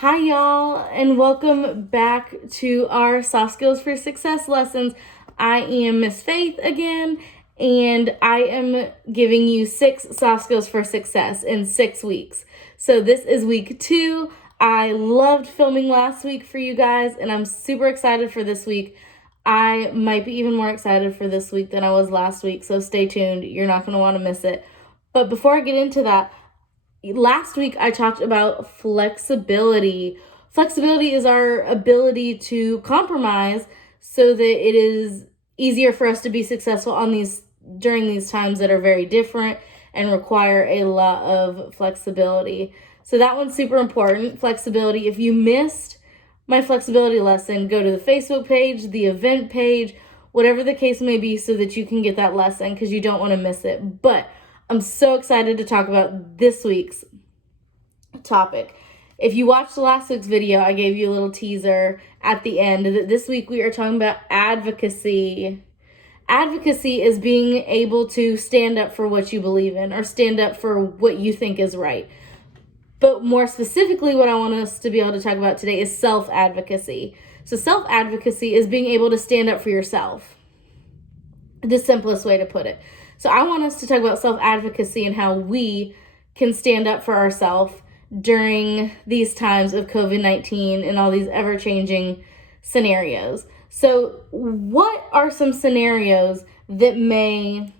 Hi, y'all, and welcome back to our Soft Skills for Success lessons. I am Miss Faith again, and I am giving you 6 soft skills for success in 6 weeks. So this is week 2. I loved filming last week for you guys, and I'm super excited for this week. I might be even more excited for this week than I was last week, so stay tuned. You're not going to want to miss it. But before I get into that, last week I talked about flexibility. Flexibility is our ability to compromise so that it is easier for us to be successful during these times that are very different and require a lot of flexibility. So that one's super important, flexibility. If you missed my flexibility lesson, go to the Facebook page, the event page, whatever the case may be, so that you can get that lesson because you don't want to miss it. But I'm so excited to talk about this week's topic. If you watched last week's video, I gave you a little teaser at the end that this week we are talking about advocacy. Advocacy is being able to stand up for what you believe in or stand up for what you think is right. But more specifically, what I want us to be able to talk about today is self-advocacy. So self-advocacy is being able to stand up for yourself. The simplest way to put it. So I want us to talk about self-advocacy and how we can stand up for ourselves during these times of COVID-19 and all these ever-changing scenarios. So what are some scenarios that may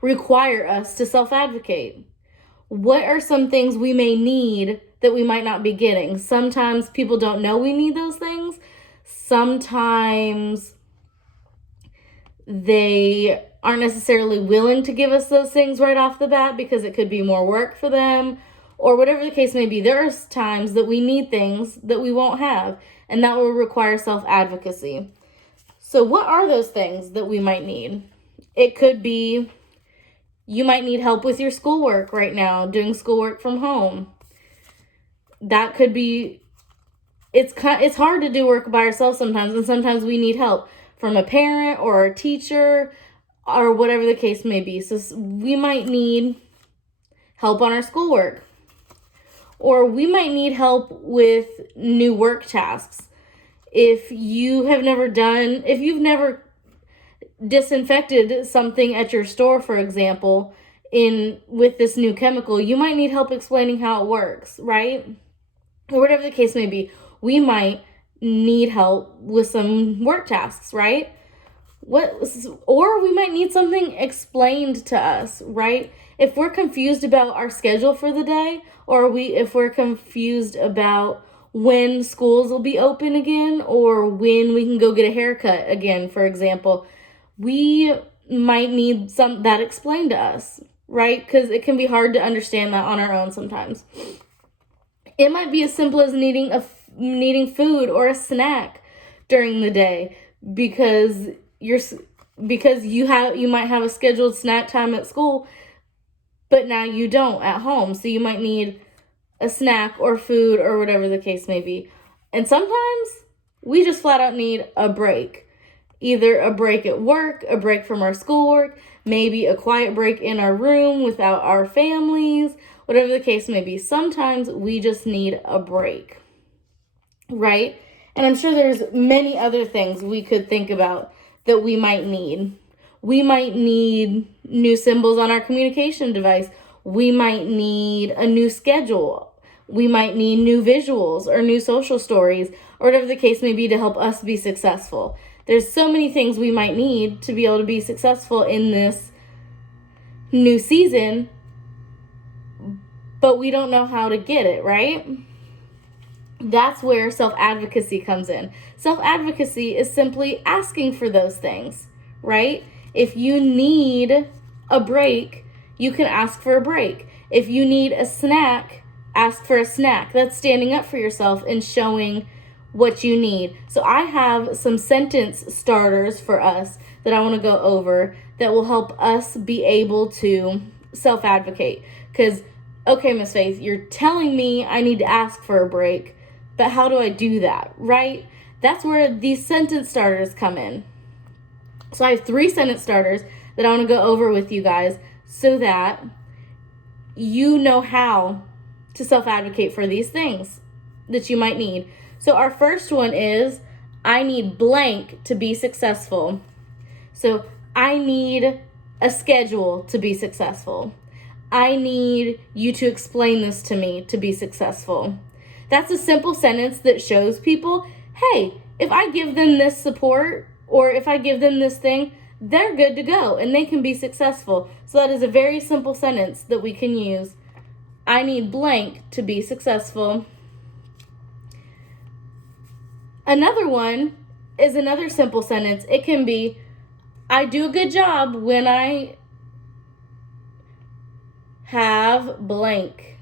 require us to self-advocate? What are some things we may need that we might not be getting? Sometimes people don't know we need those things. Sometimes they aren't necessarily willing to give us those things right off the bat because it could be more work for them or whatever the case may be. There are times that we need things that we won't have, and that will require self-advocacy. So what are those things that we might need? It could be you might need help with your schoolwork right now, doing schoolwork from home. That could be, it's hard to do work by ourselves sometimes, and sometimes we need help from a parent or a teacher or whatever the case may be. So we might need help on our schoolwork. Or we might need help with new work tasks. If you've never disinfected something at your store, for example, with this new chemical, you might need help explaining how it works, right? Or whatever the case may be. We might need help with some work tasks, right? Or we might need something explained to us, right? If we're confused about our schedule for the day, or if we're confused about when schools will be open again, or when we can go get a haircut again, for example, we might need that explained to us, right? Because it can be hard to understand that on our own sometimes. It might be as simple as needing food or a snack during the day because you might have a scheduled snack time at school, but now you don't at home. So you might need a snack or food or whatever the case may be. And sometimes we just flat out need a break. Either a break at work, a break from our schoolwork, maybe a quiet break in our room without our families, whatever the case may be. Sometimes we just need a break, right? And I'm sure there's many other things we could think about that we might need. We might need new symbols on our communication device. We might need a new schedule. We might need new visuals or new social stories or whatever the case may be to help us be successful. There's so many things we might need to be able to be successful in this new season, but we don't know how to get it, right? That's where self-advocacy comes in. Self-advocacy is simply asking for those things, right? If you need a break, you can ask for a break. If you need a snack, ask for a snack. That's standing up for yourself and showing what you need. So I have some sentence starters for us that I want to go over that will help us be able to self-advocate. Because, okay, Miss Faith, you're telling me I need to ask for a break, but how do I do that, right? That's where these sentence starters come in. So I have 3 sentence starters that I want to go over with you guys so that you know how to self-advocate for these things. that you might need. So our first one is, I need blank to be successful. So I need a schedule to be successful. I need you to explain this to me to be successful. That's a simple sentence that shows people, hey, if I give them this support or if I give them this thing, they're good to go and they can be successful. So that is a very simple sentence that we can use. I need blank to be successful. Another one is another simple sentence. It can be, I do a good job when I have blank.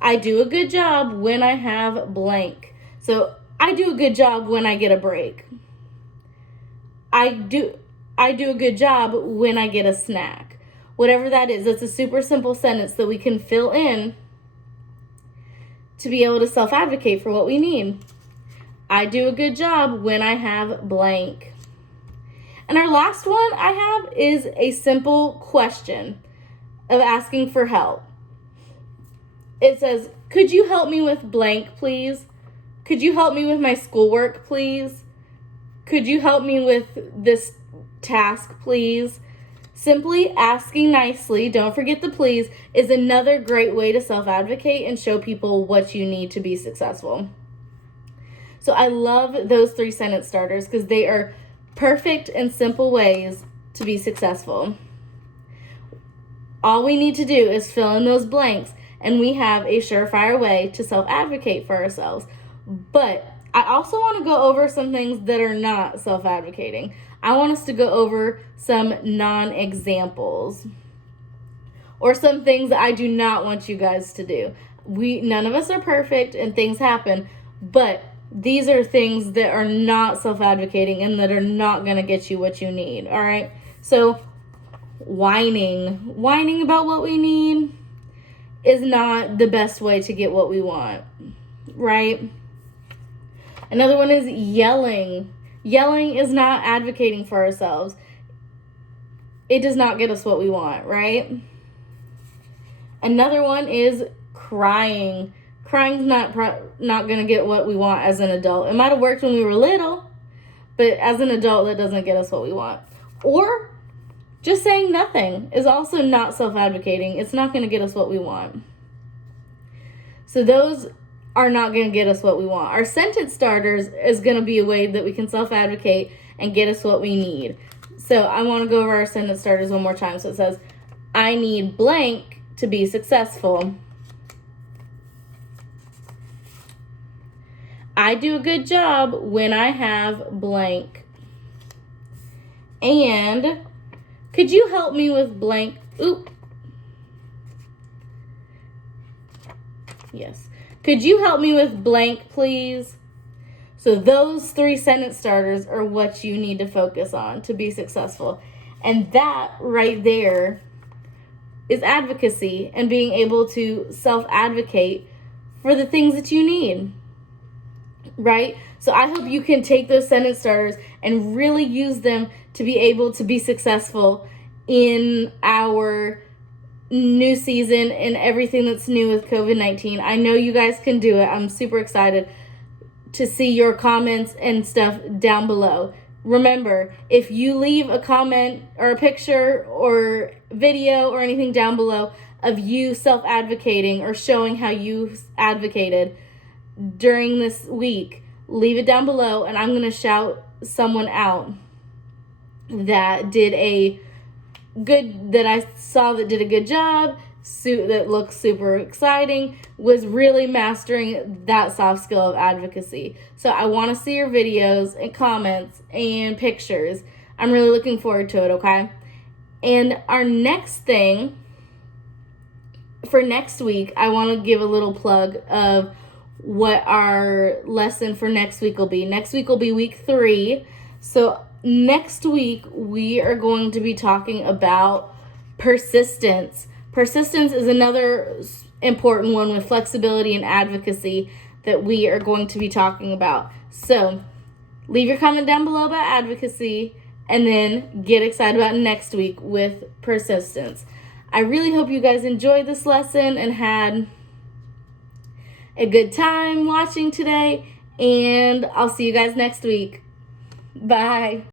I do a good job when I have blank. So I do a good job when I get a break. I do a good job when I get a snack. Whatever that is, it's a super simple sentence that we can fill in to be able to self-advocate for what we need. I do a good job when I have blank. And our last one I have is a simple question of asking for help. It says, could you help me with blank, please? Could you help me with my schoolwork, please? Could you help me with this task, please? Simply asking nicely, don't forget the please, is another great way to self-advocate and show people what you need to be successful. So I love those 3 sentence starters because they are perfect and simple ways to be successful. All we need to do is fill in those blanks, and we have a surefire way to self-advocate for ourselves. But I also want to go over some things that are not self-advocating. I want us to go over some non-examples or some things that I do not want you guys to do. None of us are perfect and things happen, but these are things that are not self-advocating and that are not going to get you what you need, all right? So whining about what we need is not the best way to get what we want, right? Another one is yelling. Yelling is not advocating for ourselves. It does not get us what we want, right? Another one is crying. Crying's not going to get what we want as an adult. It might have worked when we were little, but as an adult, that doesn't get us what we want. Or just saying nothing is also not self-advocating. It's not going to get us what we want. So those are not going to get us what we want. Our sentence starters is going to be a way that we can self-advocate and get us what we need. So I want to go over our sentence starters one more time. So it says, I need blank to be successful. I do a good job when I have blank. And could you help me with blank? Yes. Could you help me with blank, please? So those 3 sentence starters are what you need to focus on to be successful. And that right there is advocacy and being able to self-advocate for the things that you need, right? So I hope you can take those sentence starters and really use them to be able to be successful in our new season and everything that's new with COVID-19. I know you guys can do it. I'm super excited to see your comments and stuff down below. Remember, if you leave a comment or a picture or video or anything down below of you self-advocating or showing how you advocated during this week, leave it down below and I'm going to shout someone out that I saw that did a good job, that looks super exciting, was really mastering that soft skill of advocacy. So I want to see your videos and comments and pictures. I'm really looking forward to it, okay? And our next thing for next week, I want to give a little plug of what our lesson for next week will be. Next week will be week 3. So next week, we are going to be talking about persistence. Persistence is another important one with flexibility and advocacy that we are going to be talking about. So leave your comment down below about advocacy and then get excited about next week with persistence. I really hope you guys enjoyed this lesson and a good time watching today, and I'll see you guys next week. Bye.